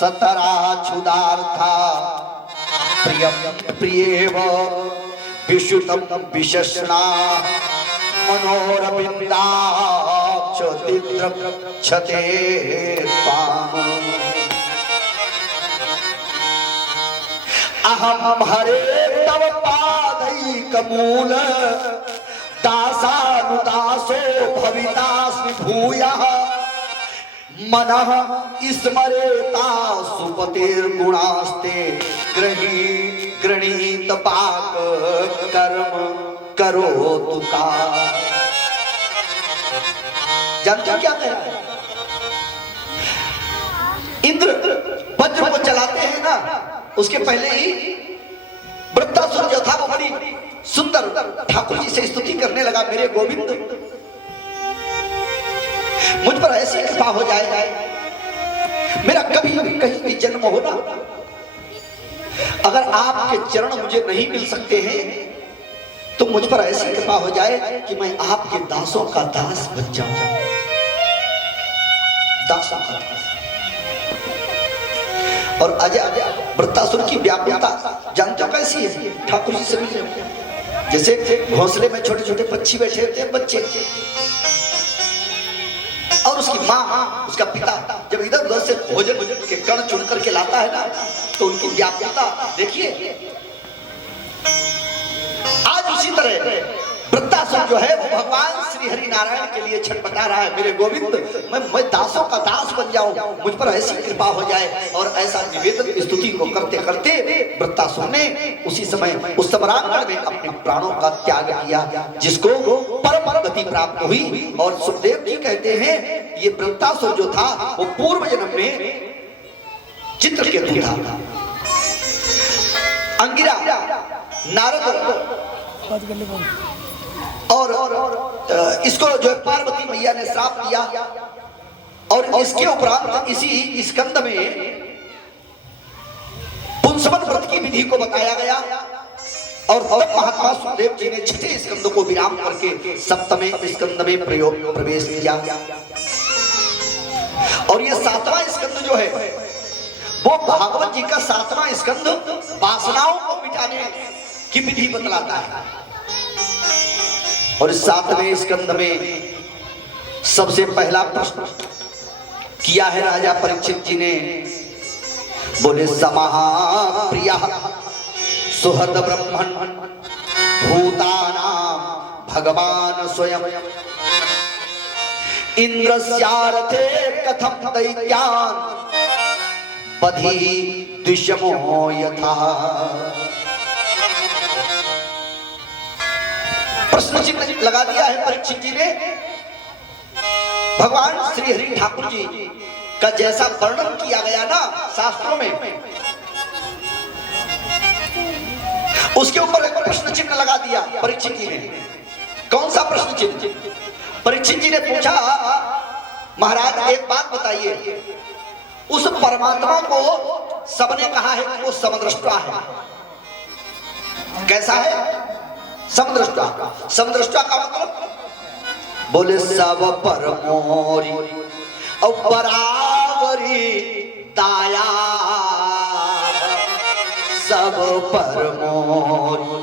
सतराक्षुदार्था प्रियं प्रियेव विशुद्धं विशेषणा मनोरविन्दाक्षतिद्रक्षते त्वाम् अहं हरे तव पादैकमूल दासानुदासो भवितास्मि भूयः मनः स्मरेता सुपतिर्गुणास्ते गृहीत पाक कर्म करोतु का। जानते हो क्या कह रहा है? इंद्र वज्र को चलाते हैं ना, उसके पहले ही वृत्तासुर जो था वो बड़ी सुंदर ठाकुर जी से स्तुति करने लगा, मेरे गोविंद मुझ पर ऐसी कृपा हो जाए, मेरा कभी कहीं भी जन्म हो ना, अगर आपके चरण मुझे नहीं मिल सकते हैं तो मुझ पर ऐसी कृपा हो जाए कि मैं आपके दासों का दास बन जाऊं। दासों का दास। और अजय वृत्तासुर की व्याकुलता जानते हो कैसी है? ठाकुर जी से मिलने, जैसे घोंसले में छोटे छोटे पक्षी बैठे होते हैं, बच्चे, और उसकी माँ उसका पिता जब इधर उधर से भोजन के कण चुन करके लाता है ना, तो उनकी व्याकुलता देखिए। आज उसी तरह वृत्तासुर जो है वो भगवान श्री हरि नारायण के लिए छटपटा रहा है, मेरे गोविंद मैं दासों का दास बन जाऊं, मुझ पर ऐसी कृपा हो जाए। और ऐसा निवेदन स्तुति को करते करते वृत्तासुर ने उसी समय उस सम्रांगण में अपने प्राणों का त्याग किया, जिसको परम गति प्राप्त हुई। और सुखदेव जी कहते हैं ये वृत्तासुर जो था वो पूर्व जन्म में चित्रकेतु था। अंगिरा नारद और इसको जो पार्वती मैया ने श्राप दिया, और इसके उपरांत इसी स्कंद में पुंसवन व्रत की विधि को बताया गया। और तब महात्मा सुखदेव जी ने छठे स्कंद को विराम करके सप्तमे स्कंद में प्रवेश किया। और ये सातवां स्कंद जो है वो भागवत जी का सातवां स्कंद वासनाओं को मिटाने की विधि बतलाता है। और इस सातवें स्कंद में सबसे पहला प्रश्न किया है राजा परीक्षित जी ने, बोले समाहा प्रिया सुहृद ब्रह्मण भूतानां भगवान स्वयं इंद्रस्यार्थे कथम दैत्यान बधी द्विषमो यथा। प्रश्न चिन्ह लगा दिया है परीक्षित जी ने। भगवान श्री हरि ठाकुर जी का जैसा वर्णन किया गया ना शास्त्रों में, उसके ऊपर एक प्रश्न चिन्ह लगा दिया परीक्षित जी ने। कौन सा प्रश्न चिन्ह? परीक्षित जी ने पूछा, महाराज एक बात बताइए, उस परमात्मा को सबने कहा है कि वो समदृष्टा है, कैसा है? समदृष्टा। समदृष्टा का मतलब? बोले सब परमोरी और बराबरी दाया, सब परमोरी।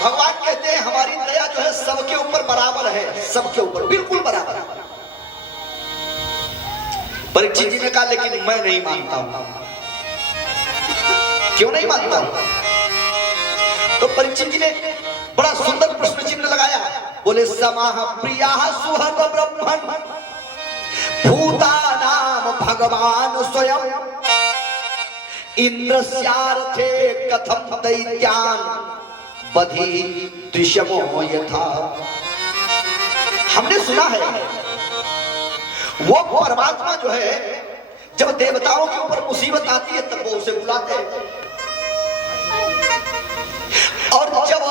भगवान कहते हैं हमारी दया जो है सबके ऊपर बराबर है, सबके ऊपर बिल्कुल बराबर है। परीक्षित जी ने कहा लेकिन मैं नहीं मानता हूं। क्यों नहीं मानता हूं? तो परीक्षित जी ने बड़ा सुंदर प्रश्न चिन्ह लगाया। बोले समाह प्रिया सुहृद ब्रह्मण भूतानां भगवान स्वयं इंद्रस्यार्थे कथम दैत्यान बधी द्विषमो यथा। हमने सुना है वो परमात्मा जो है जब देवताओं के ऊपर मुसीबत आती है तब वो उसे बुलाते हैं, और जब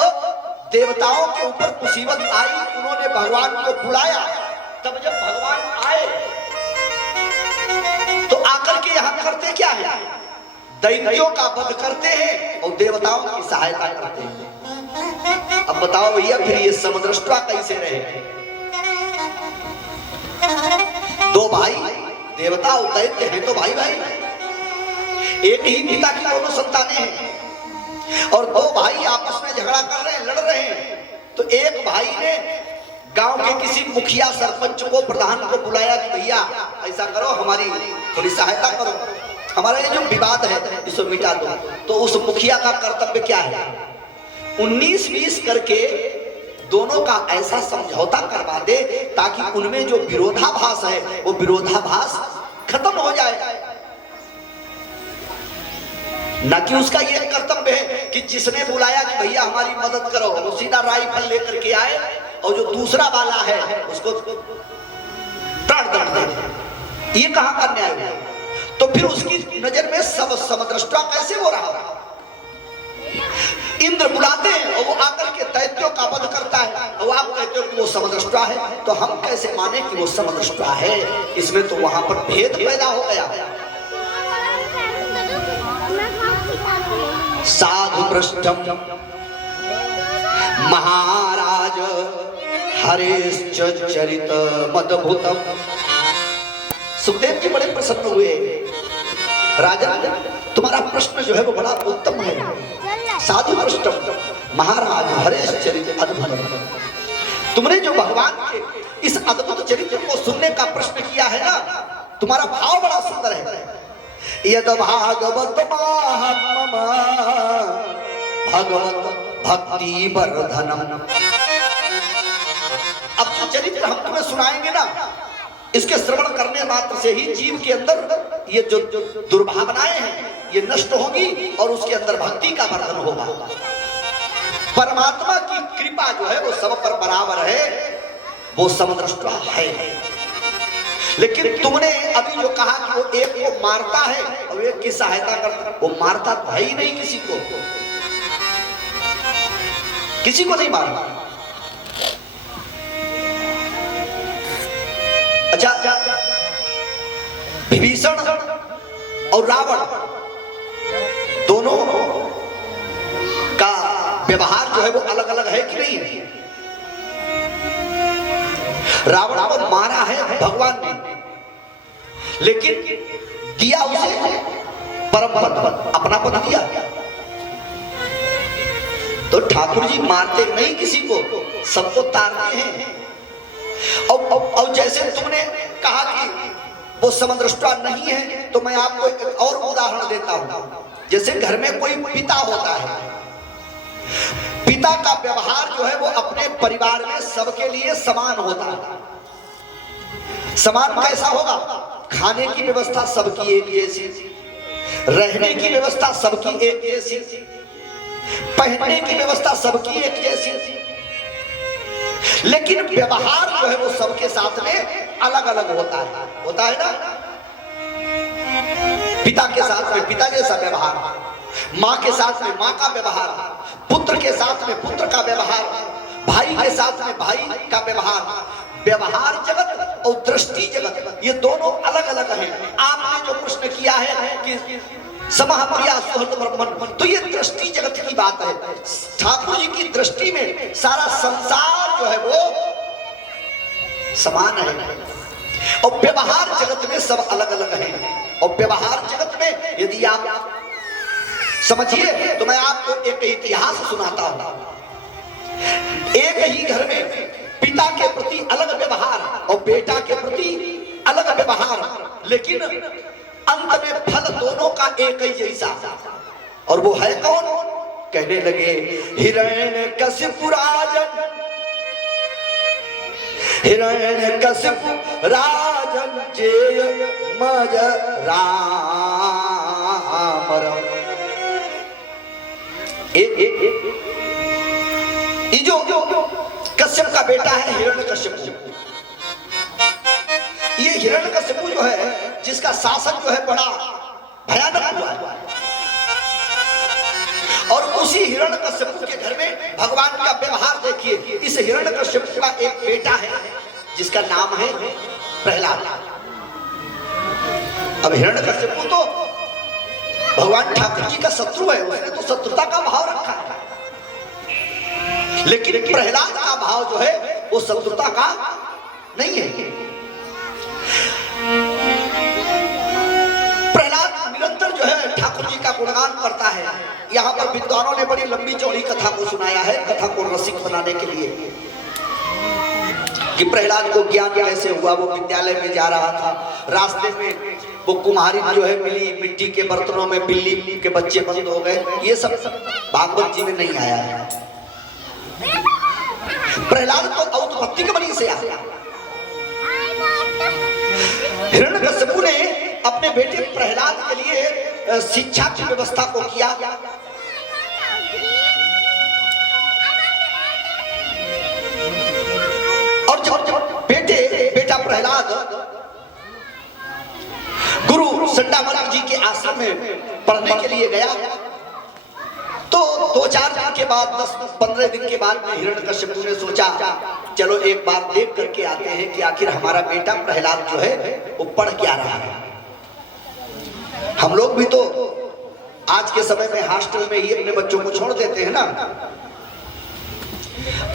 देवताओं के ऊपर मुसीबत आई उन्होंने भगवान को बुलाया, तब जब भगवान आए तो आकर के यहां करते क्या है? दैत्यों का वध करते हैं और देवताओं की सहायता करते हैं। अब बताओ भैया फिर ये समदृष्टा कैसे रहे? दो भाई देवता और दैत्य हैं तो भाई भाई, एक ही पिता की दोनों संतानें हैं, और दो भाई आपस में झगड़ा कर रहे हैं, लड़ रहे हैं। तो एक भाई ने गांव के किसी मुखिया सरपंच को, प्रधान को बुलाया कि भैया ऐसा करो, हमारी थोड़ी सहायता करो, हमारा ये जो विवाद है इसको मिटा दो। तो उस मुखिया का कर्तव्य क्या है, 19-20 करके दोनों का ऐसा समझौता करवा दे ताकि उनमें जो विरोधाभास है वो विरोधाभास खत्म हो जाए। न कि उसका यह कर्तव्य है कि जिसने बुलाया कि भैया हमारी मदद करो, वो सीधा राइफल लेकर के आए और जो दूसरा वाला है उसको प्राण दंड दे। ये कहां का न्याय है? तो फिर उसकी नजर में सब समदृष्टा कैसे हो रहा? इंद्र बुलाते हैं और वो आकर के दैत्यों का वध करता है और आप कहते हो कि वो समदृष्टा है, तो हम कैसे माने कि वो समदृष्टा है? इसमें तो वहां पर भेद पैदा हो गया। साधु पृष्ठम महाराज हरेश्च चरित मदभूतम। सुखदेव जी बड़े प्रसन्न हुए। राजा, तुम्हारा प्रश्न जो है वो बड़ा उत्तम है। साधु पृष्ठम महाराज हरेश चरित अद्भुत। तुमने जो भगवान के इस अद्भुत चरित्र को सुनने का प्रश्न किया है ना, तुम्हारा भाव बड़ा सुंदर है। यद भागवत महात्मा भगवत भक्ति वर्धनम। अब जो चरित्र हम तुम्हें सुनाएंगे ना, इसके श्रवण करने मात्र से ही जीव के अंदर ये जो दुर्भावनाएं हैं ये नष्ट होगी और उसके अंदर भक्ति का वर्धन होगा। परमात्मा की कृपा जो है वो सब पर बराबर है, वो समदृष्टा है। लेकिन तुमने अभी जो कहा कि वो एक को मारता है और एक की सहायता करता है, वो मारता तो है ही नहीं, किसी को नहीं मारता। अच्छा, विभीषण और रावण दोनों का व्यवहार जो है वो अलग अलग है कि नहीं है? रावण को मारा है भगवान ने, लेकिन दिया उसे परम पद, अपना पद दिया। तो ठाकुर जी मारते नहीं किसी को, सबको तारते हैं। और जैसे तुमने कहा कि वो समदृष्टा नहीं है, तो मैं आपको एक और उदाहरण देता हूं। जैसे घर में कोई पिता होता है, पिता का व्यवहार जो है वो अपने परिवार में सबके लिए समान होता है। समान कैसा होगा? खाने की व्यवस्था सबकी एक जैसी, रहने की व्यवस्था सबकी एक जैसी, पहनने की व्यवस्था सबकी एक जैसी, लेकिन व्यवहार जो है वो सबके साथ में अलग अलग होता है ना। पिता के साथ में पिता जैसा व्यवहार, माँ के साथ में माँ का व्यवहार, पुत्र के साथ में पुत्र का व्यवहार, भाई के साथ में भाई का व्यवहार। व्यवहार जगत और दृष्टि जगत ये दोनों अलग अलग हैं। आपने जो प्रश्न किया है कि समहप्रिया सुहृद ब्रह्मन्, तो ये दृष्टि जगत की बात है। ठाकुर जी की दृष्टि में सारा संसार जो है वो समान है, और व्यवहार जगत में सब अलग अलग है। और व्यवहार जगत में यदि आप समझिए तो मैं आपको एक इतिहास सुनाता हूं। एक ही घर में पिता के प्रति अलग व्यवहार और बेटा के प्रति अलग व्यवहार, लेकिन अंत में फल दोनों का एक ही जैसा। और वो है कौन? कहने लगे हिरण्यकशिपु राजन, हिरण्यकशिपु राजन जेय मज राम। ये जो कश्यप का बेटा है हिरण्यकशिपु, ये हिरण्यकशिपु जो है जिसका शासन जो है बड़ा भयानक हुआ है। और उसी हिरण्यकशिपु के घर में भगवान का व्यवहार देखिए। इस हिरण्यकशिपु का एक बेटा है जिसका नाम है प्रहलाद। अब हिरण्यकशिपु तो भगवान ठाकुर जी का शत्रु है, उसने तो शत्रुता का भाव रखा है, लेकिन प्रहलाद का भाव जो है वो शत्रुता का नहीं है। गुणगान करता है। यहाँ पर विद्वानों ने बड़ी लंबी चौड़ी कथा को सुनाया है, कथा को रसिक बनाने के लिए, कि प्रहलाद को ज्ञान कैसे हुआ। वो विद्यालय में जा रहा था, रास्ते में वो कुम्हारी जो है मिली, मिट्टी के बर्तनों में बिल्ली के बच्चे बंद हो गए। ये सब भागवत जी में नहीं आया है। प्रहलाद तो औत्पत्ति के बनी से आया। हिरण्यकश्यपु ने अपने बेटे प्रहलाद के लिए शिक्षा की व्यवस्था को किया। और जब बेटा प्रहलाद गुरु संडामणि जी के आश्रम में पढ़ने के लिए गया, तो 2-4 दिन के बाद, 10-15 दिन के बाद में हिरण्यकश्यपु ने सोचा चलो एक बार देख करके आते हैं कि आखिर हमारा बेटा प्रहलाद जो है वो पढ़ क्या रहा है। हम लोग भी तो आज के समय में हॉस्टल में ही अपने बच्चों को छोड़ देते हैं ना।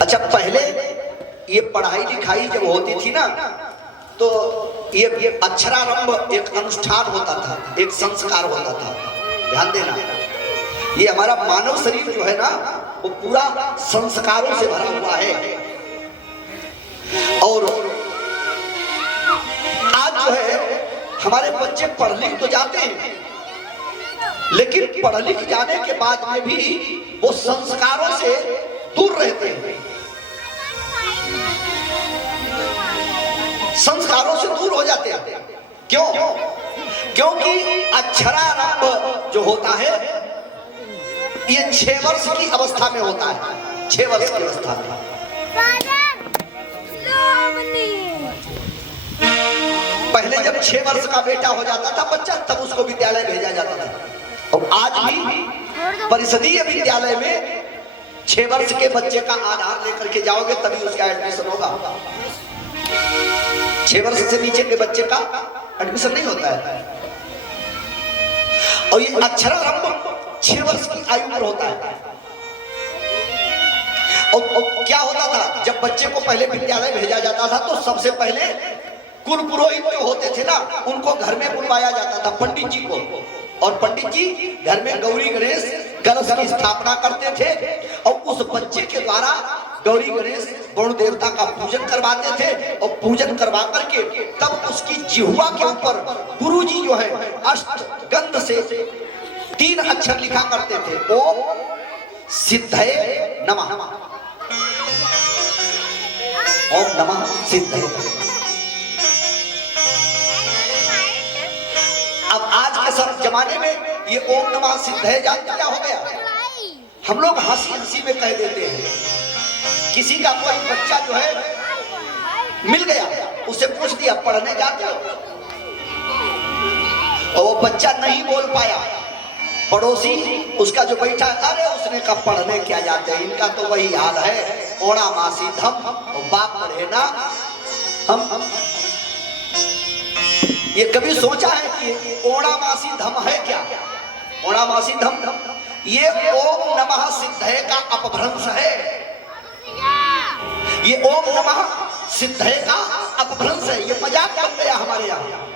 अच्छा, पहले ये पढ़ाई लिखाई जब होती थी ना, तो ये अक्षरारंभ एक अनुष्ठान होता था, एक संस्कार होता था। ध्यान देना, ये हमारा मानव शरीर जो है ना, वो पूरा संस्कारों से भरा हुआ है। और आज जो है हमारे बच्चे पढ़ लिख तो जाते हैं, लेकिन पढ़ लिख जाने के बाद में भी वो संस्कारों से दूर रहते हैं, संस्कारों से दूर हो जाते हैं। क्यों? क्योंकि अक्षरारंभ जो होता है ये 6 वर्ष की अवस्था में होता है, 6 वर्ष की अवस्था में। पहले जब 6 वर्ष का बेटा हो जाता था बच्चा, तब उसको विद्यालय भेजा जाता था। और आज भी परिषदीय विद्यालय में 6 वर्ष के बच्चे का आधार लेकर के जाओगे तभी उसका एडमिशन होगा। 6 वर्ष से नीचे के बच्चे का एडमिशन नहीं होता है। और ये अक्षरारंभ 6 वर्ष की आयु पर होता है। और क्या होता था, जब बच्चे को पहले विद्यालय भेजा जाता था तो सबसे पहले कुल पुरोहित जो होते थे ना, उनको घर में बुलवाया जाता था, पंडित जी को। और पंडित जी घर में गौरी गणेश कलश की स्थापना करते थे और उस बच्चे के द्वारा गौरी गणेश वरुण देवता का पूजन करवाते थे। और पूजन करवा करके तब उसकी जिह्वा के ऊपर गुरुजी जो है अष्टगंध से 3 अक्षर लिखा करते थे, ओम सिद्धये नमः, ओम नमः सिद्धये। अब आज के सब जमाने में ये ओम नमः सिद्धये जानते क्या हो गया? हम लोग हंसी हंसी में कह देते हैं। किसी का कोई बच्चा जो है मिल गया, उसे पूछ दिया पढ़ने जाते हो, और वो बच्चा नहीं बोल पाया, पड़ोसी उसका जो बैठा, अरे उसने कहा पढ़ने क्या जाते हैं, इनका तो वही हाल है, ओणा मासी धम, और बाप पढ़े ना हम। ये कभी सोचा है कि ओणा मासी धम है क्या? ओणा मासी धम, ये ओम नमः सिद्धये का अपभ्रंश है। ये ओम नमः सिद्धये का अपभ्रंश है, ये मजाक बन गया हमारे यहाँ।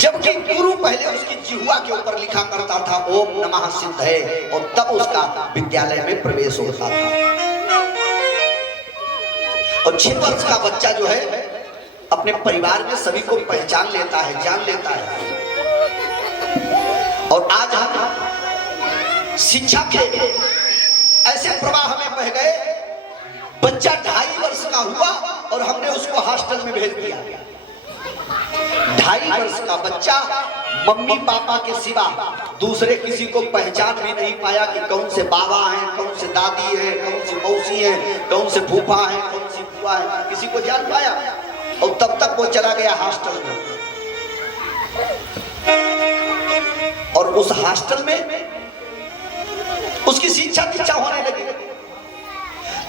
जबकि गुरु पहले उसकी जिह्वा के ऊपर लिखा करता था ओम नमः सिद्धये, और तब उसका विद्यालय में प्रवेश होता था। और 6 वर्ष का बच्चा जो है अपने परिवार में सभी को पहचान लेता है, जान लेता है। और आज हम शिक्षा के ऐसे प्रवाह में बह गए, बच्चा 2.5 वर्ष का हुआ और हमने उसको हॉस्टल में भेज दिया। 2.5 वर्ष का बच्चा मम्मी पापा के सिवा दूसरे किसी को पहचान भी नहीं पाया कि कौन से बाबा हैं, कौन से दादी हैं, कौन सी मौसी हैं, कौन से फूफा हैं, कौन सी बुआ है, किसी को जान पाया। और तब तक वो चला गया हॉस्टल में, और उस हॉस्टल में उसकी शिक्षा दीक्षा होने लगी।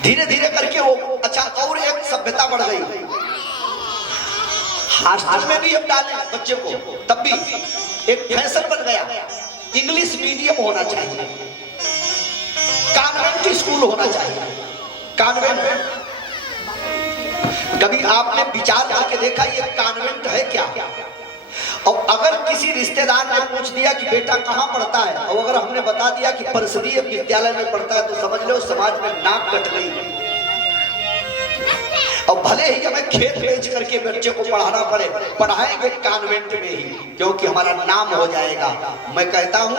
धीरे धीरे करके वो अच्छा और एक सभ्यता बढ़ गई। हॉस्टल में भी हम डाले बच्चे को, तब भी एक फैशन बन गया, इंग्लिश मीडियम होना चाहिए, कॉन्वेंट स्कूल होना चाहिए। कॉन्वेंट कभी आपने विचार करके देखा ये कॉन्वेंट है क्या? और अगर किसी रिश्तेदार ने पूछ दिया कि बेटा कहाँ पढ़ता है, और अगर हमने बता दिया कि परिषदीय विद्यालय में पढ़ता है, तो समझ लो समाज में नाक कट गई। और भले ही हमें खेत बेच करके बच्चे को पढ़ाना पड़े, पढ़ाएंगे कॉन्वेंट में ही, क्योंकि हमारा नाम हो जाएगा। मैं कहता हूँ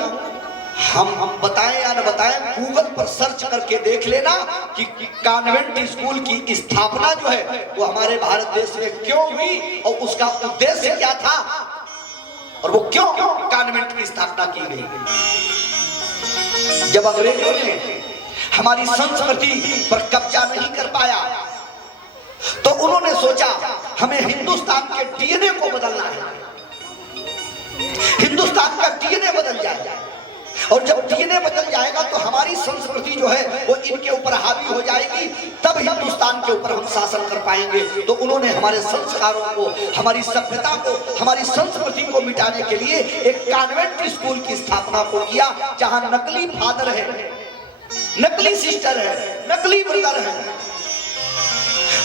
हम बताएं या न बताएं, गूगल पर सर्च करके देख लेना कि कॉन्वेंट स्कूल की स्थापना जो है वो हमारे भारत देश में क्यों हुई और उसका उद्देश्य क्या था और वो क्यों कॉन्वेंट की स्थापना की गई। जब अंग्रेजों ने हमारी संस्कृति पर कब्जा नहीं कर पाया तो उन्होंने सोचा हमें हिंदुस्तान के डीएनए को बदलना है, हिंदुस्तान का डीएनए बदल जाएगा, और जब डीएनए बदल जाएगा तो हमारी संस्कृति जो है वो इनके ऊपर हावी हो जाएगी, तब हिंदुस्तान के ऊपर हम शासन कर पाएंगे। तो उन्होंने हमारे संस्कारों को, हमारी सभ्यता को, हमारी संस्कृति को मिटाने के लिए एक कॉन्वेंट स्कूल की स्थापना को किया, जहां नकली फादर है, नकली सिस्टर है, नकली ब्रदर है।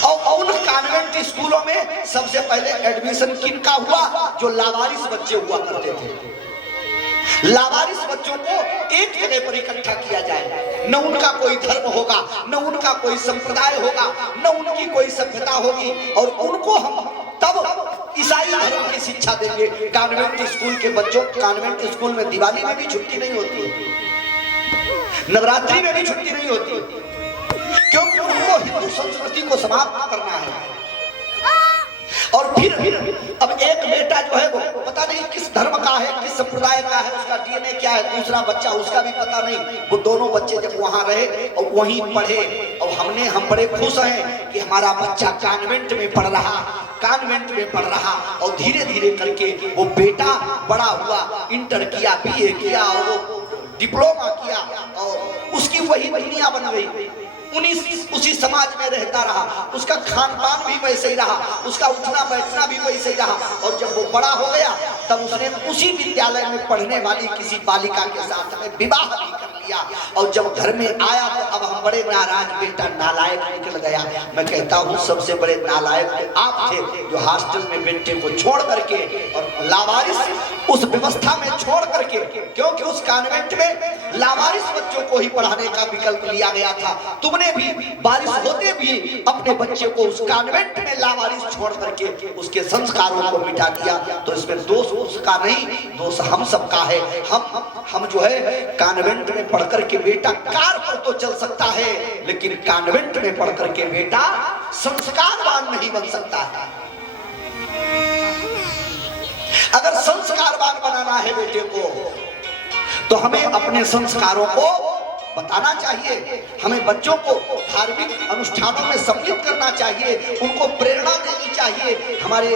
और उन कॉन्वेंट स्कूलों में सबसे पहले एडमिशन किनका हुआ? जो लावारिस बच्चे हुआ करते थे। लावारिस बच्चों को एक जगह पर इकट्ठा किया जाए, न उनका कोई धर्म होगा, न उनका कोई संप्रदाय होगा, न उनकी कोई सभ्यता होगी, और उनको हम तब ईसाई धर्म की शिक्षा देंगे। कॉन्वेंट स्कूल के बच्चों, कॉन्वेंट स्कूल में दिवाली में भी छुट्टी नहीं होती है, नवरात्रि में भी छुट्टी नहीं होती, क्योंकि उनको हिंदू संस्कृति को समाप्त करना है। और फिर अब एक बेटा जो है वो पता नहीं किस धर्म का है, किस संप्रदाय का है, उसका डीएनए क्या है, दूसरा बच्चा उसका भी पता नहीं। वो दोनों बच्चे जब वहां रहे और वहीं पढ़े, और हम बड़े खुश हैं कि हमारा बच्चा कॉन्वेंट में पढ़ रहा, कॉन्वेंट में पढ़ रहा, और धीरे धीरे करके वो बेटा बड़ा हुआ, इंटर किया, बीए किया, और वो डिप्लोमा किया, और उसकी वही दुनिया बन गई। उसी समाज में रहता रहा, उसका खान पान भी वैसे ही रहा, उसका उठना बैठना भी वैसे ही रहा। और जब वो बड़ा हो गया तब उसने उसी विद्यालय में पढ़ने वाली किसी बालिका के साथ में विवाह भी कर लिया। और जब घर में आया तो अब हम बड़े नाराज, बेटा नालायक निकल गया। मैं कहता हूँ सबसे बड़े नालायक तो आप थे, जो हॉस्टल में बेटे को छोड़ करके और लावारिस उस व्यवस्था में छोड़ करके, क्योंकि उस कॉन्वेंट में लावारिस बच्चों को ही पढ़ाने का विकल्प लिया गया था। तुमने भी बारिश होते भी अपने बच्चे को उस कॉन्वेंट में लावारिस छोड़ करके उसके संस्कारों को मिटा दिया। तो इसमें दोष उसका नहीं, दोष हम सबका है। हम जो है कॉन्वेंट में पढ़ करके बेटा कार पर तो चल सकता है, लेकिन कॉन्वेंट में पढ़ करके बेटा संस्कारवान नहीं बन सकता है। अगर संस्कारवान बनाना है बेटे को तो हमें अपने संस्कारों को बताना चाहिए, हमें बच्चों को धार्मिक अनुष्ठानों में सम्मिलित करना चाहिए, उनको प्रेरणा देनी चाहिए। हमारे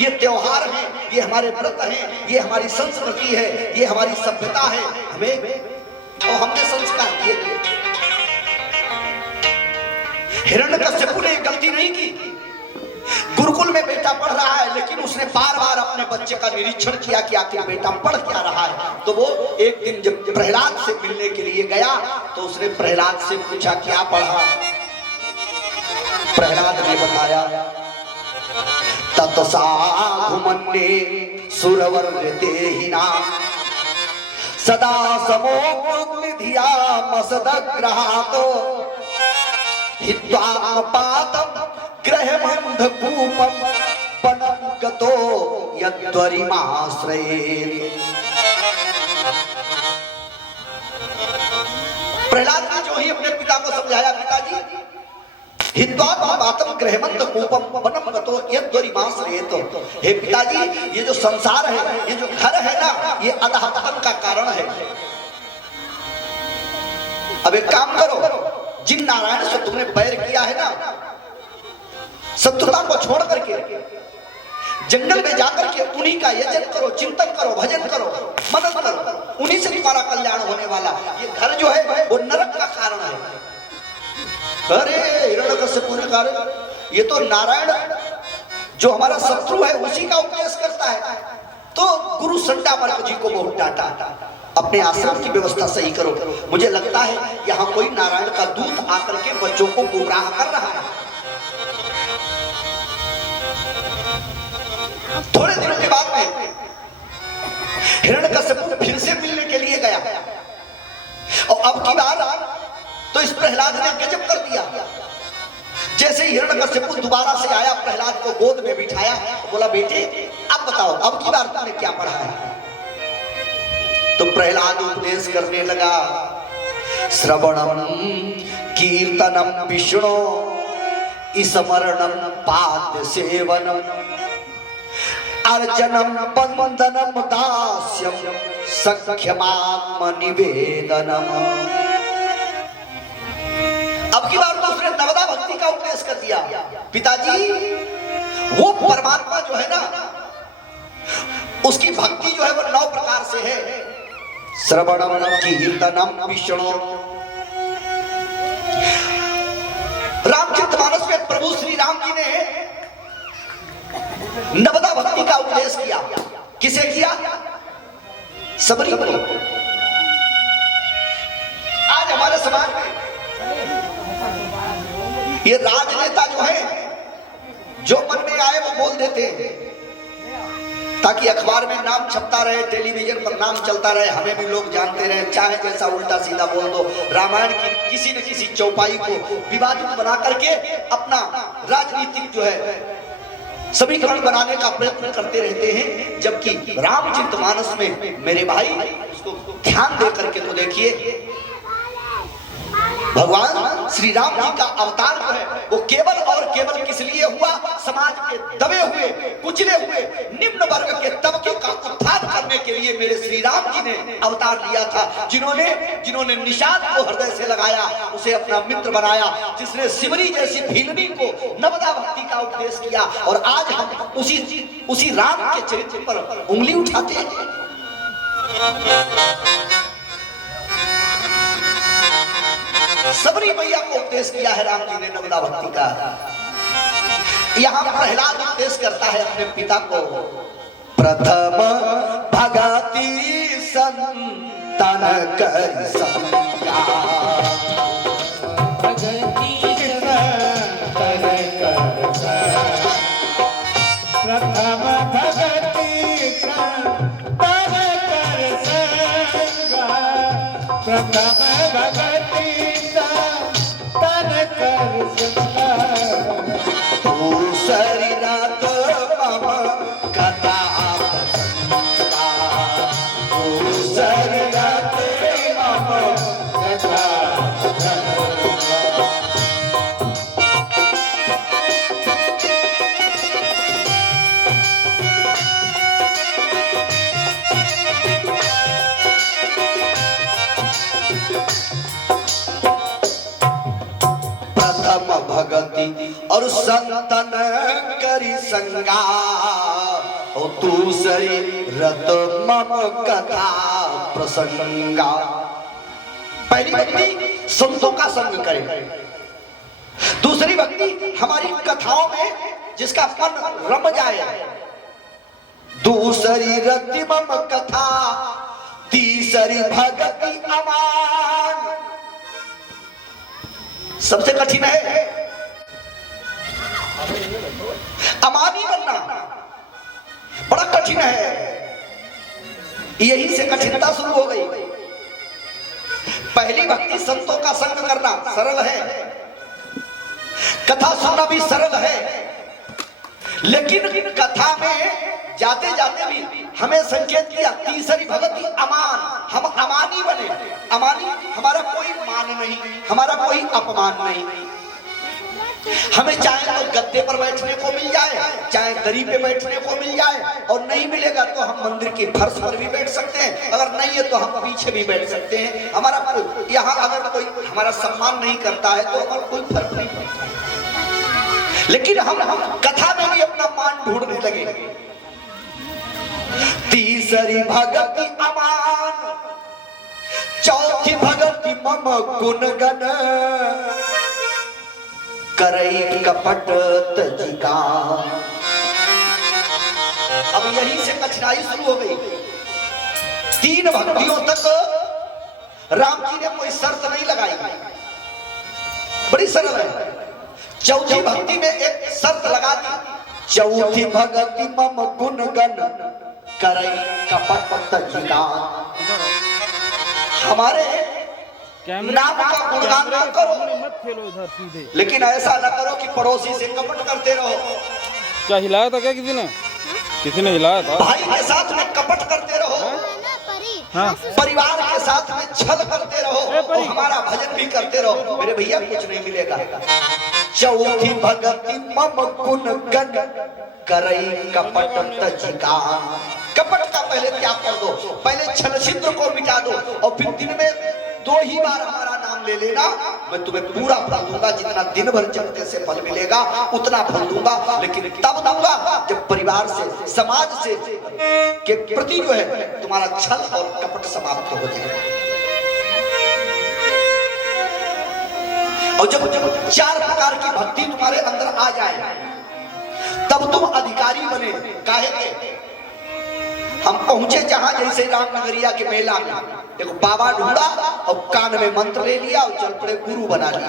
ये त्योहार हैं, ये हमारे व्रत हैं, ये हमारी संस्कृति है, ये हमारी सभ्यता है, हमें हमने संस्कार दिए। हिरण्यकश्यपु ने गलती नहीं की, गुरुकुल में बेटा पढ़ रहा है, लेकिन उसने बार बार अपने बच्चे का निरीक्षण किया कि आखिर बेटा पढ़ क्या रहा है। तो वो एक दिन जब प्रहलाद से मिलने के लिए गया तो उसने प्रहलाद से पूछा क्या पढ़ा। प्रहलाद ने बताया तत्साघुमन्ये सुरवर्तेहिना सदा समोग्निधिया मसदग्रहातो हित्वा पातम ग्रहमंधकूपम पनम गतो यद्वरिमाश्रयेत्। प्रहलाद ने जो ही अपने पिता को समझाया, पिताजी हित्वा पातम ग्रहमंधकूपम पनम गतो यद्वरिमाश्रयेत्। हे पिताजी, ये जो संसार है, ये जो घर है ना, ये अधःपतन का कारण है। अब एक काम करो, जिन नारायण से तुमने बैर किया है ना, शत्रुता को छोड़ करके जंगल में जाकर के उन्हीं का यजन करो, चिंतन करो, भजन करो, मदद करो, उन्हीं से तुम्हारा कल्याण होने वाला। ये घर जो है वो नरक का कारण है। अरे हिरण्यकश्यपु ने कहा ये तो नारायण जो हमारा शत्रु है उसी का उपदेश करता है। तो गुरु संडामर्क जी को बहुत डांटा, अपने आश्रम की व्यवस्था सही करो। मुझे लगता है यहाँ कोई नारायण का दूत आकर के बच्चों को गुमराह कर रहा है। थोड़े दिनों के बाद में अब की बार तो इस प्रहलाद ने गजब कर दिया। जैसे ही हिरण्यकश्यप दोबारा से आया, प्रहलाद को गोद में बिठाया, बोला बेटे अब बताओ अब की बार तुमने क्या पढ़ा है? तो प्रहलाद उपदेश करने लगा, श्रवणम कीर्तनम विष्णु स्मरणम पाद सेवनम अर्चनम बंदनम दास्यम सख्यमात्म निवेदनम। अब की बार तो उसने नवदा भक्ति का उपदेश कर दिया। पिताजी वो परमात्मा जो है ना, उसकी भक्ति जो है वो 9 प्रकार से है। श्रवणम कीर्तनम विष्णु। रामचरितमानस में प्रभु श्री राम जी ने नवदा भक्ति का उपदेश किया। किसे किया? सबरी को। आज हमारे समाज में ये राजनेता जो है, जो मन में आए वो बोल देते हैं ताकि अखबार में नाम छपता रहे, टेलीविजन पर नाम चलता रहे, हमें भी लोग जानते रहे। चाहे जैसा उल्टा सीधा बोल दो, रामायण की किसी न किसी चौपाई को विवादित बना करके अपना राजनीतिक जो है समीकरण बनाने का प्रयत्न करते रहते हैं। जबकि रामचरितमानस में मेरे भाई उसको ध्यान दे करके तो देखिए, भगवान श्री राम जी का अवतार जो है वो केवल और केवल किस लिए हुआ? समाज के दबे हुए, कुचले हुए निम्न वर्ग के तबके का उत्थान करने के लिए मेरे श्री राम जी ने अवतार लिया था। जिन्होंने निषाद को हृदय से लगाया, उसे अपना मित्र बनाया, जिसने सिमरी जैसी भीलनी को नवदा भक्ति का उपदेश किया। और आज हम उसी राम के चरित्र पर उंगली उठाते हैं। सबरी मैया को उपदेश किया है राम जी ने नवदा भक्ति का। यहाँ प्रहलाद उपदेश करता है अपने पिता को, प्रथम भगति संतन कर संगा। प्रथम भगति प्रथम भगति दूसरी रात मम कथा प्रसंगा। दूसरी रात मम कथा भगति और संतन करी संगा। और दूसरी रत मम कथा प्रसंगा। पहली भक्ति संतों का संग करे, दूसरी भक्ति हमारी कथाओं में जिसका मन रम जाए। दूसरी रति मम कथा, तीसरी भगति अमान। सबसे कठिन है अमानी बनना, बड़ा कठिन है। यही से कठिनता शुरू हो गई। पहली भक्ति संतों का संग करना सरल है, कथा सुनना भी सरल है, लेकिन कथा में जाते जाते भी हमें संकेत किया तीसरी भगति अमान। हम अमानी बने। अमानी हमारा कोई मान नहीं, हमारा कोई अपमान नहीं। हमें चाहे तो गद्दे पर बैठने को मिल जाए, चाहे दरी पे बैठने को मिल जाए, और नहीं मिलेगा तो हम मंदिर की फर्श पर भी बैठ सकते हैं। अगर नहीं है तो हम पीछे भी बैठ सकते हैं। हमारा कोई यहाँ अगर कोई हमारा सम्मान नहीं करता है तो हमारा कोई फर्क नहीं पड़ता। लेकिन हम कथा में भी अपना मान ढूंढने लगे। तीसरी भगति अमान, चौथी भगति मम गुणगण, करई कपट तजिका। अब यहीं से कठिनाई शुरू हो गई। 3 भक्तियों तक राम जी ने कोई शर्त नहीं लगाई, बड़ी सरल है। चौथी भक्ति में एक शर्त लगा दी, चौथी भगति मम गुणगण, करई कपट तजिका। हमारे नाम का गुणगान ना करो, मत खेलो इधर सीधे। लेकिन ऐसा न करो कि पड़ोसी से कपट करते रहो। क्या हिलाया था क्या किसी ने? किसी ने हिलाया था? भाई के साथ में कपट करते रहो, हाँ। परिवार के साथ में छल करते रहो और हमारा भजन भी करते रहो, मेरे भैया कुछ नहीं मिलेगा। चौथी भगति मम गुण गण करई कपट तजिका। कपट का पहले त्याग कर दो, पहले छल छिद्र को मिटा दो और फिर दिन में 2 ही बार हमारा नाम ले लेना, मैं तुम्हें पूरा फल दूंगा। जितना दिन भर जगते से फल मिलेगा उतना फल दूंगा, लेकिन तब दूंगा जब परिवार से, समाज से के प्रति जो है तुम्हारा छल और कपट समाप्त हो जाए। और जब 4 प्रकार की भक्ति तुम्हारे अंदर आ जाए तब तुम अधिकारी बने। काहे के हम पहुंचे जहां, जैसे रामनगरिया के मेला में एक बाबा ढूंढा और कान में मंत्र ले लिया और चल पड़े, गुरु बना लिया।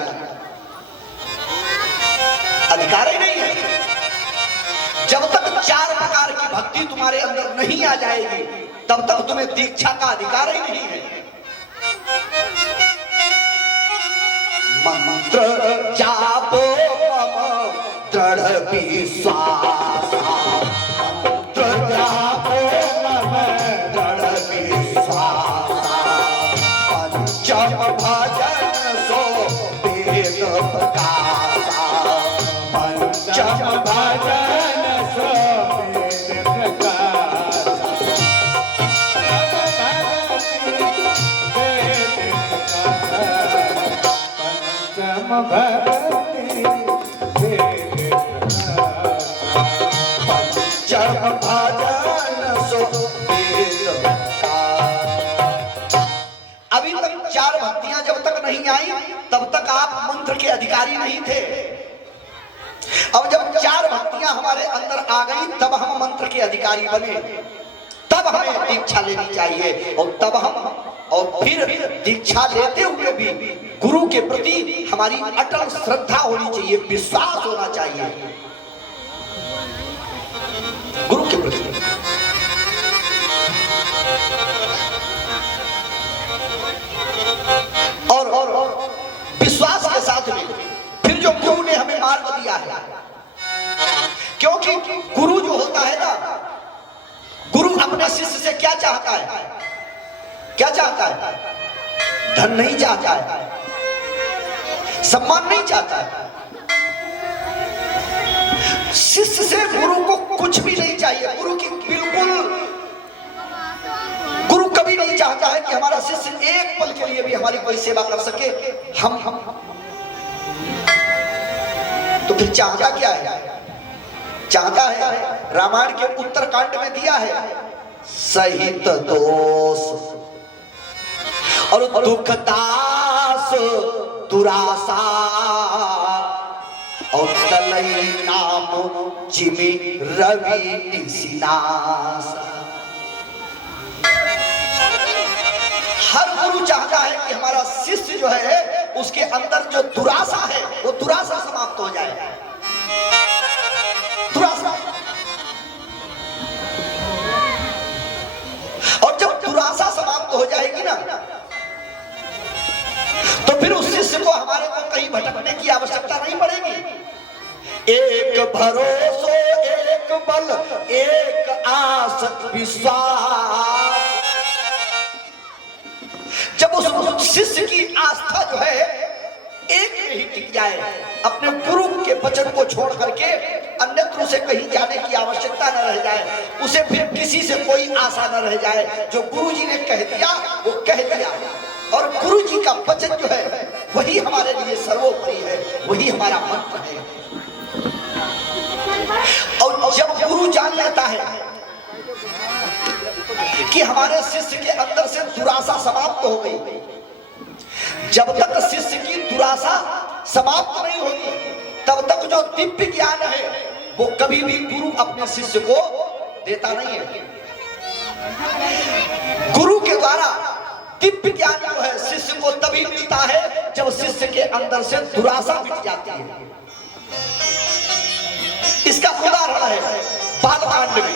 अधिकार ही नहीं है। जब तक 4 प्रकार की भक्ति तुम्हारे अंदर नहीं आ जाएगी तब तक तुम्हें दीक्षा का अधिकार ही नहीं है। मंत्र जापो मम दृढ़ विश्वास, मंत्र जापो मम दृढ़ विश्वास, पंचम भजन सो वेद प्रकाशा, पंचम भजन सो वेद प्रकाशा, पंचम भक्ति पंचम भजन सो वेद प्रकाशा। अभी तक 4 भक्तियां जब तक नहीं आई तब तक आप मंत्र के अधिकारी नहीं थे। अब जब 4 भक्तियां हमारे अंदर आ गई तब हम मंत्र के अधिकारी बने, तब हमें दीक्षा लेनी चाहिए और तब हम और फिर दीक्षा लेते हुए भी गुरु के प्रति हमारी अटल श्रद्धा होनी चाहिए, विश्वास होना चाहिए गुरु के प्रति। और विश्वास के साथ में फिर जो गुरु ने हमें मार्ग दिया है, क्योंकि गुरु जो होता है ना, गुरु अपने शिष्य से क्या चाहता है? क्या चाहता है? धन नहीं चाहता है, सम्मान नहीं चाहता है। शिष्य से गुरु को कुछ भी नहीं चाहिए। गुरु की बिल्कुल, गुरु कभी नहीं चाहता है कि हमारा शिष्य एक पल के लिए भी हमारी कोई सेवा कर सके। हम तो फिर चाहता क्या है? चाहता है, रामायण के उत्तरकांड में दिया है, सहित दोष और दुख दास दुरासा और तलई नाम जिमि रवि निसिनास। हर गुरु चाहता है कि हमारा शिष्य जो है उसके अंदर जो दुरासा है वो दुरासा समाप्त हो जाए। दुरासा, और जब दुरासा समाप्त हो जाएगी ना तो फिर उस शिष्य को हमारे को कहीं भटकने की आवश्यकता नहीं पड़ेगी। एक भरोसा, एक बल, एक आस विश्वास। जब उस शिष्य की आस्था जो है एक में ही टिक जाए, अपने गुरु के वचन को छोड़ करके अन्यत्र उसे कहीं जाने की आवश्यकता न रह जाए, उसे फिर किसी से कोई आशा न रह जाए। जो गुरु जी ने कह दिया वो कह दिया, और गुरु जी का वचन जो है वही हमारे लिए सर्वोपरि है, वही हमारा मंत्र है। और जब गुरु जान लेता है कि हमारे शिष्य के अंदर से दुरासा समाप्त हो गई, जब तक शिष्य की दुरासा समाप्त नहीं होगी तब तक जो दिव्य ज्ञान है वो कभी भी गुरु अपने शिष्य को देता नहीं है। गुरु के द्वारा दिव्य ज्ञान जो है शिष्य को तभी मिलता है जब शिष्य के अंदर से दुरासा मिट जाती है। इसका उदाहरण है बालकांड में।